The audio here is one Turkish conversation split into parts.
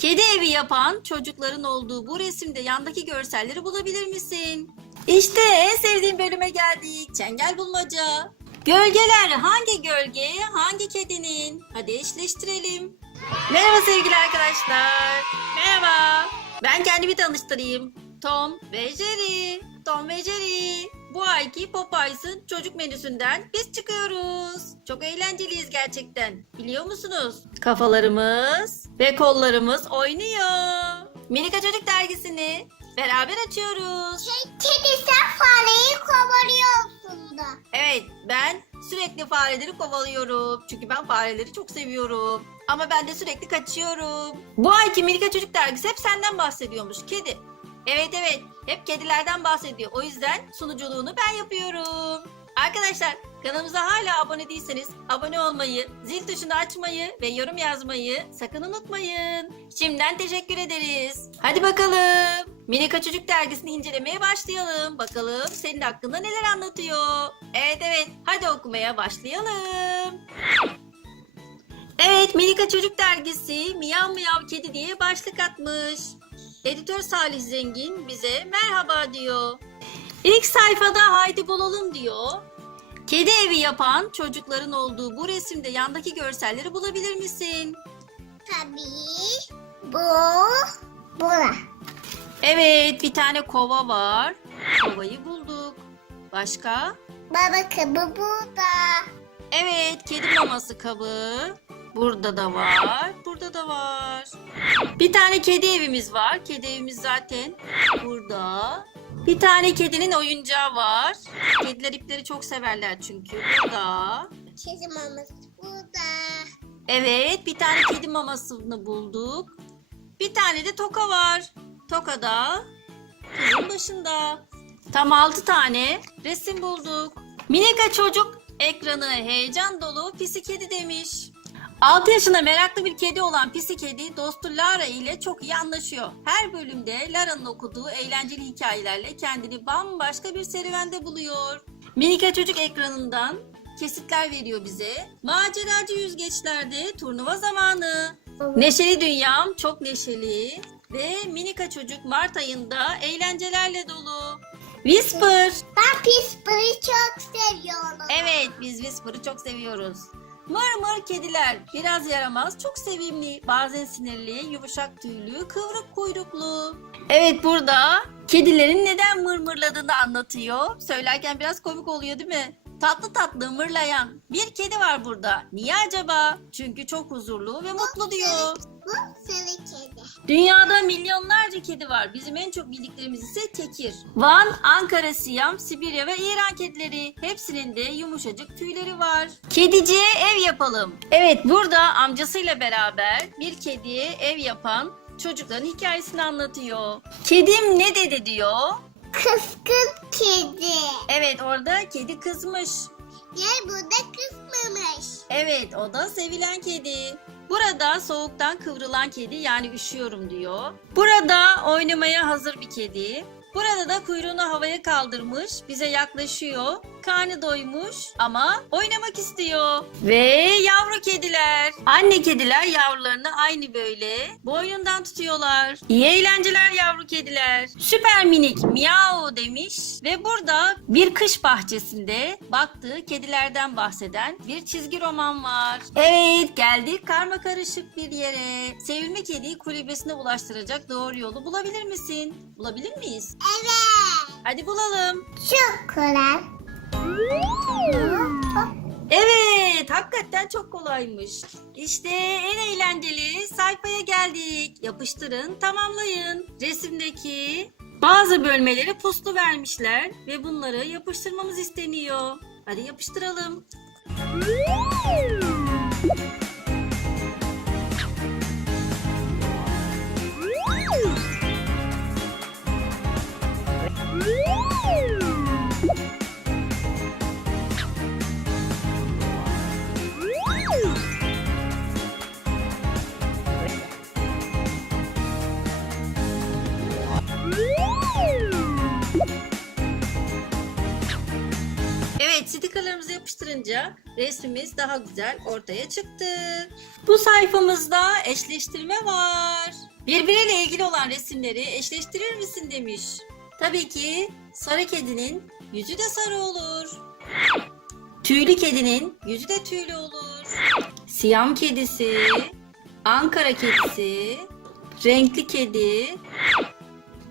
Kedi evi yapan çocukların olduğu bu resimde yandaki görselleri bulabilir misin? İşte en sevdiğim bölüme geldik. Çengel bulmaca. Gölgeler hangi gölge, hangi kedinin? Hadi eşleştirelim. Merhaba sevgili arkadaşlar. Merhaba. Ben kendimi tanıştırayım. Tom ve Jerry. Tom ve Jerry. Bu ayki Popeyes'ın çocuk menüsünden biz çıkıyoruz. Çok eğlenceliyiz gerçekten. Biliyor musunuz? Kafalarımız ve kollarımız oynuyor. Minika Çocuk dergisini beraber açıyoruz. Kedi sen fareyi kovalıyorsun da. Evet ben sürekli fareleri kovalıyorum. Çünkü ben fareleri çok seviyorum. Ama ben de sürekli kaçıyorum. Bu ayki Milika Çocuk Dergisi hep senden bahsediyormuş. Kedi. Evet evet hep kedilerden bahsediyor. O yüzden sunuculuğunu ben yapıyorum. Arkadaşlar kanalımıza hala abone değilseniz abone olmayı, zil tuşunu açmayı ve yorum yazmayı sakın unutmayın. Şimdiden teşekkür ederiz. Hadi bakalım. Minika Çocuk Dergisi'ni incelemeye başlayalım. Bakalım senin hakkında neler anlatıyor. Evet evet hadi okumaya başlayalım. Evet Minika Çocuk Dergisi Miyav Miyav Kedi diye başlık atmış. Editör Salih Zengin bize merhaba diyor. İlk sayfada haydi bulalım diyor. Kedi evi yapan çocukların olduğu bu resimde yandaki görselleri bulabilir misin? Tabii. Bu. Bura. Evet bir tane kova var. Kovayı bulduk. Başka? Baba kabı burada. Evet kedi maması kabı. Burada da var. Burada da var. Bir tane kedi evimiz var. Kedi evimiz zaten burada. Bir tane kedinin oyuncağı var. Kediler ipleri çok severler çünkü. Burada. Kedi maması burada. Evet bir tane kedi mamasını bulduk. Bir tane de toka var. Toka da kızın başında. Tam 6 tane resim bulduk. Minika çocuk ekranı heyecan dolu pisi kedi demiş. 6 yaşında meraklı bir kedi olan pisi kedi dostu Lara ile çok iyi anlaşıyor. Her bölümde Lara'nın okuduğu eğlenceli hikayelerle kendini bambaşka bir serüvende buluyor. Minika çocuk ekranından kesitler veriyor bize. Maceracı yüzgeçlerde turnuva zamanı. Neşeli dünyam çok neşeli ve Minika çocuk Mart ayında eğlencelerle dolu. Whisper. Ben Pisper'ı çok seviyorum. Evet biz Whisper'ı çok seviyoruz. Mır mır kediler biraz yaramaz çok sevimli bazen sinirli yumuşak tüylü kıvrık kuyruklu. Evet burada kedilerin neden mırmırladığını anlatıyor. Söylerken biraz komik oluyor değil mi? Tatlı tatlı mırlayan bir kedi var burada. Niye acaba? Çünkü çok huzurlu ve mutlu diyor. Bu sarı kedi. Dünyada milyonlarca kedi var. Bizim en çok bildiklerimiz ise tekir. Van, Ankara, Siyam, Sibirya ve İran kedileri. Hepsinin de yumuşacık tüyleri var. Kediciye ev yapalım. Evet burada amcasıyla beraber bir kediye ev yapan çocukların hikayesini anlatıyor. Kedim ne dedi diyor. Kıskın kedi. Evet orada kedi kızmış. Gel burada kızmamış. Evet o da sevilen kedi. Burada soğuktan kıvrılan kedi yani üşüyorum diyor. Burada oynamaya hazır bir kedi. Burada da kuyruğunu havaya kaldırmış, bize yaklaşıyor. Karnı doymuş ama oynamak istiyor. Ve yavru kediler. Anne kediler yavrularını aynı böyle boynundan tutuyorlar. İyi eğlenceler yavru kediler. Süper minik miau demiş ve burada bir kış bahçesinde baktığı kedilerden bahseden bir çizgi roman var. Evet geldik karma karışık bir yere. Sevimli kediyi kulübesine ulaştıracak doğru yolu bulabilir misin? Bulabilir miyiz? Evet. Hadi bulalım. Çok kolay. Evet, hakikaten çok kolaymış. İşte en eğlenceli sayfaya geldik. Yapıştırın, tamamlayın. Resimdeki bazı bölmeleri puslu vermişler ve bunları yapıştırmamız isteniyor. Hadi yapıştıralım. Evet, stikerlerimizi yapıştırın. karıştırınca resmimiz daha güzel ortaya çıktı. Bu sayfamızda eşleştirme var. Birbiriyle ilgili olan resimleri eşleştirir misin demiş. Tabii ki sarı kedinin yüzü de sarı olur. Tüylü kedinin yüzü de tüylü olur. Siyam kedisi, Ankara kedisi, renkli kedi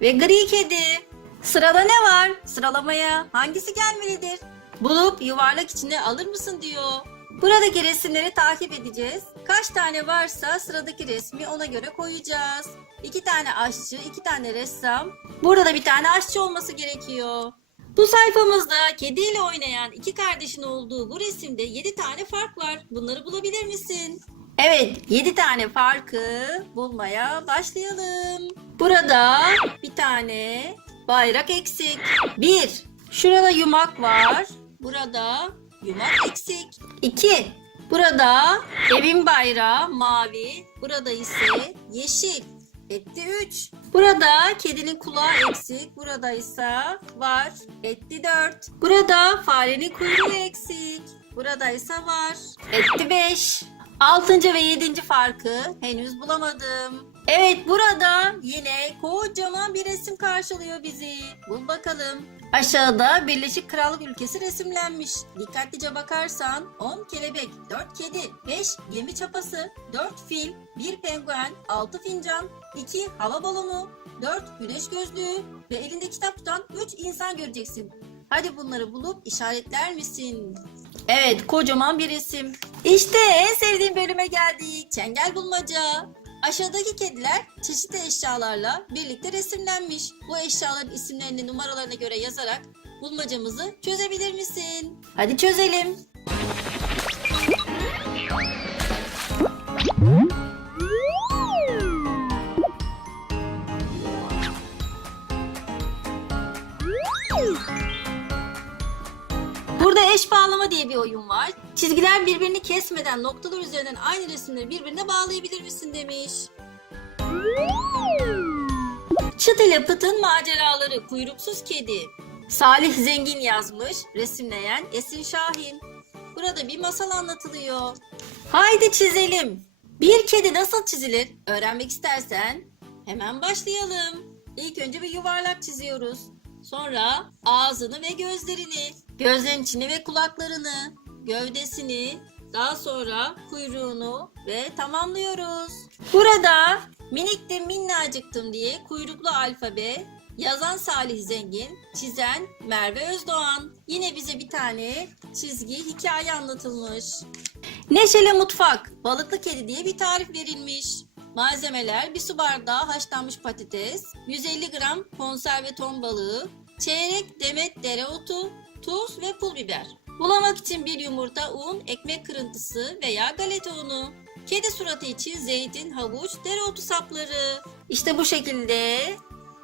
ve gri kedi. Sırada ne var? Sıralamaya hangisi gelmelidir? Bulup yuvarlak içine alır mısın diyor. Buradaki resimleri takip edeceğiz. Kaç tane varsa sıradaki resmi ona göre koyacağız. İki tane aşçı, iki tane ressam. Burada da bir tane aşçı olması gerekiyor. Bu sayfamızda kediyle oynayan iki kardeşin olduğu bu resimde 7 tane fark var. Bunları bulabilir misin? Evet, 7 tane farkı bulmaya başlayalım. Burada bir tane bayrak eksik. 1. Şurada yumak var. Burada yumak eksik. 2. Burada evin bayrağı mavi. Burada ise yeşil. Etti 3. Burada kedinin kulağı eksik. Burada ise var. Etti 4. Burada farenin kuyruğu eksik. Burada ise var. Etti 5. Altıncı ve yedinci farkı henüz bulamadım. Evet burada yine kocaman bir resim karşılıyor bizi. Bul bakalım. Aşağıda Birleşik Krallık ülkesi resimlenmiş. Dikkatlice bakarsan 10 kelebek, 4 kedi, 5 gemi çapası, 4 fil, 1 penguen, 6 fincan, 2 hava balonu, 4 güneş gözlüğü ve elinde kitap tutan 3 insan göreceksin. Hadi bunları bulup işaretler misin? Evet, kocaman bir resim. İşte en sevdiğim bölüme geldik. Çengel bulmaca. Aşağıdaki kediler çeşitli eşyalarla birlikte resimlenmiş. Bu eşyaların isimlerini numaralarına göre yazarak bulmacamızı çözebilir misin? Hadi çözelim. Diye bir oyun var. Çizgiler birbirini kesmeden noktalar üzerinden aynı resimleri birbirine bağlayabilir misin demiş. Çıt ile Pıt'ın maceraları kuyruksuz kedi. Salih Zengin yazmış, resimleyen Esin Şahin. Burada bir masal anlatılıyor. Haydi çizelim. Bir kedi nasıl çizilir? Öğrenmek istersen hemen başlayalım. İlk önce bir yuvarlak çiziyoruz. Sonra ağzını ve gözlerini, gözlerin içini ve kulaklarını, gövdesini, daha sonra kuyruğunu ve tamamlıyoruz. Burada minik de minnacıktım diye kuyruklu alfabe, yazan Salih Zengin, çizen Merve Özdoğan. Yine bize bir tane çizgi hikaye anlatılmış. Neşeli mutfak, balıklı kedi diye bir tarif verilmiş. Malzemeler bir su bardağı haşlanmış patates, 150 gram konserve ton balığı, çeyrek demet dereotu, tuz ve pul biber. Bulamak için bir yumurta, un, ekmek kırıntısı veya galeta unu. Kedi suratı için zeytin, havuç, dereotu sapları. İşte bu şekilde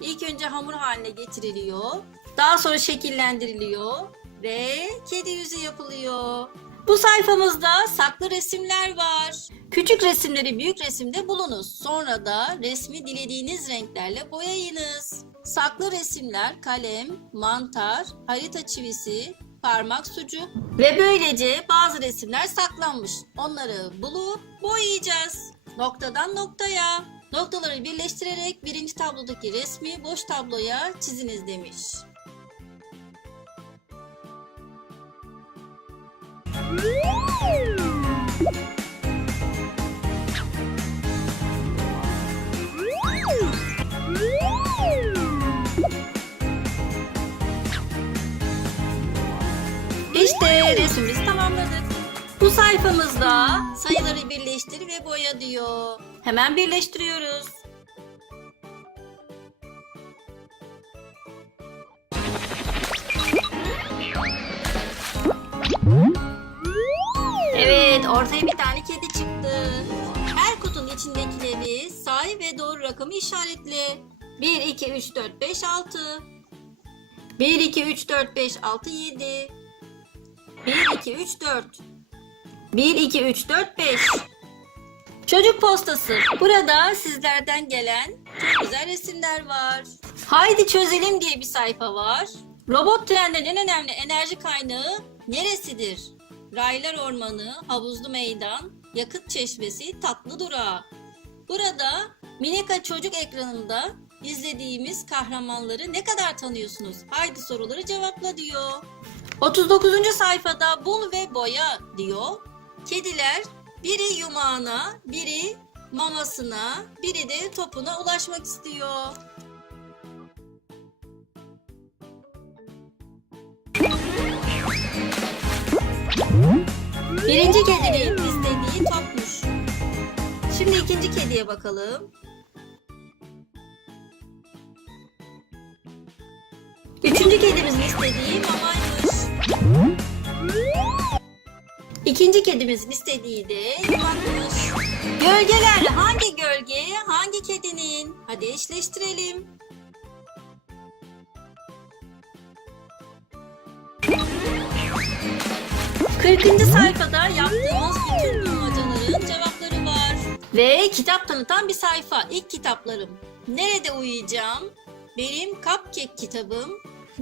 ilk önce hamur haline getiriliyor. Daha sonra şekillendiriliyor ve kedi yüzü yapılıyor. Bu sayfamızda saklı resimler var. Küçük resimleri büyük resimde bulunuz. Sonra da resmi dilediğiniz renklerle boyayınız. Saklı resimler kalem, mantar, harita çivisi, parmak sucu ve böylece bazı resimler saklanmış. Onları bulup boyayacağız. Noktadan noktaya. Noktaları birleştirerek birinci tablodaki resmi boş tabloya çiziniz demiş. İşte resmimizi tamamladık. Bu sayfamızda sayıları birleştir ve boya diyor. Hemen birleştiriyoruz. Ortaya bir tane kedi çıktı. Her kutunun içindekileri say ve doğru rakamı işaretle. 1, 2, 3, 4, 5, 6. 1, 2, 3, 4, 5, 6, 7. 1, 2, 3, 4. 1, 2, 3, 4, 5. Çocuk postası. Burada sizlerden gelen çok güzel resimler var. Haydi çözelim diye bir sayfa var. Robot trenden en önemli enerji kaynağı neresidir? Raylar ormanı, havuzlu meydan, yakıt çeşmesi, tatlı durağı. Burada Minika çocuk ekranında izlediğimiz kahramanları ne kadar tanıyorsunuz? Haydi soruları cevapla diyor. 39. sayfada bul ve boya diyor. Kediler biri yumağına, biri mamasına, biri de topuna ulaşmak istiyor. Birinci kedinin istediği topmuş. Şimdi ikinci kediye bakalım. Üçüncü kedimizin istediği mamaymış. İkinci kedimizin istediği de yumakmış. Gölgeler hangi gölge, hangi kedinin? Hadi eşleştirelim. Kırkıncı sayfada yaptığımız bütün bulmacaların cevapları var. Ve kitap tanıtan bir sayfa. İlk kitaplarım. Nerede uyuyacağım? Benim Cupcake kitabım.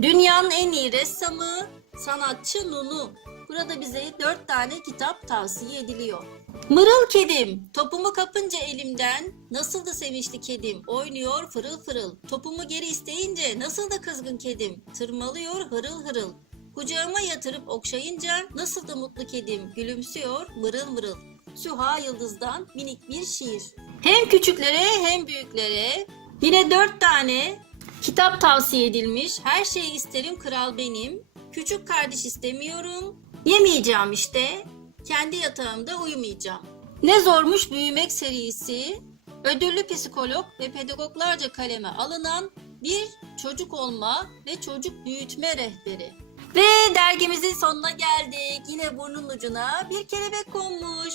Dünyanın en iyi ressamı, sanatçı Nunu. Burada bize dört tane kitap tavsiye ediliyor. Mırıl kedim, topumu kapınca elimden, nasıl da sevinçli kedim, oynuyor fırıl fırıl. Topumu geri isteyince nasıl da kızgın kedim, tırmalıyor hırıl hırıl. Kucağıma yatırıp okşayınca nasıl da mutlu kedim, gülümsüyor mırıl mırıl. Süha Yıldız'dan minik bir şiir. Hem küçüklere hem büyüklere yine dört tane kitap tavsiye edilmiş. Her şeyi isterim kral benim. Küçük kardeş istemiyorum. Yemeyeceğim işte. Kendi yatağımda uyumayacağım. Ne zormuş büyümek serisi. Ödüllü psikolog ve pedagoglarca kaleme alınan bir çocuk olma ve çocuk büyütme rehberi. Ve dergimizin sonuna geldik. Yine burnun ucuna bir kelebek konmuş.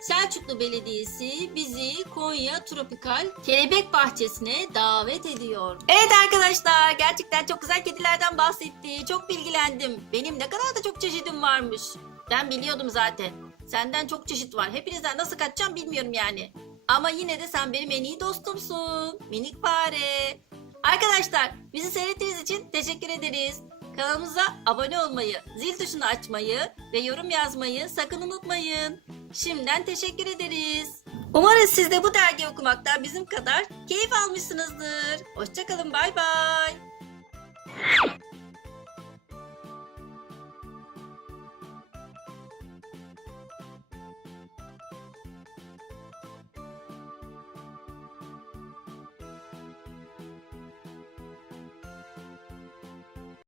Selçuklu Belediyesi bizi Konya Tropikal Kelebek Bahçesi'ne davet ediyor. Evet arkadaşlar gerçekten çok güzel kedilerden bahsetti. Çok bilgilendim. Benim ne kadar da çok çeşidim varmış. Ben biliyordum zaten. Senden çok çeşit var. Hepinizden nasıl kaçacağım bilmiyorum yani. Ama yine de sen benim en iyi dostumsun. Minik fare. Arkadaşlar bizi seyrettiğiniz için teşekkür ederiz. Kanalımıza abone olmayı, zil tuşunu açmayı ve yorum yazmayı sakın unutmayın. Şimdiden teşekkür ederiz. Umarız siz de bu dergi okumaktan bizim kadar keyif almışsınızdır. Hoşçakalın bay bay.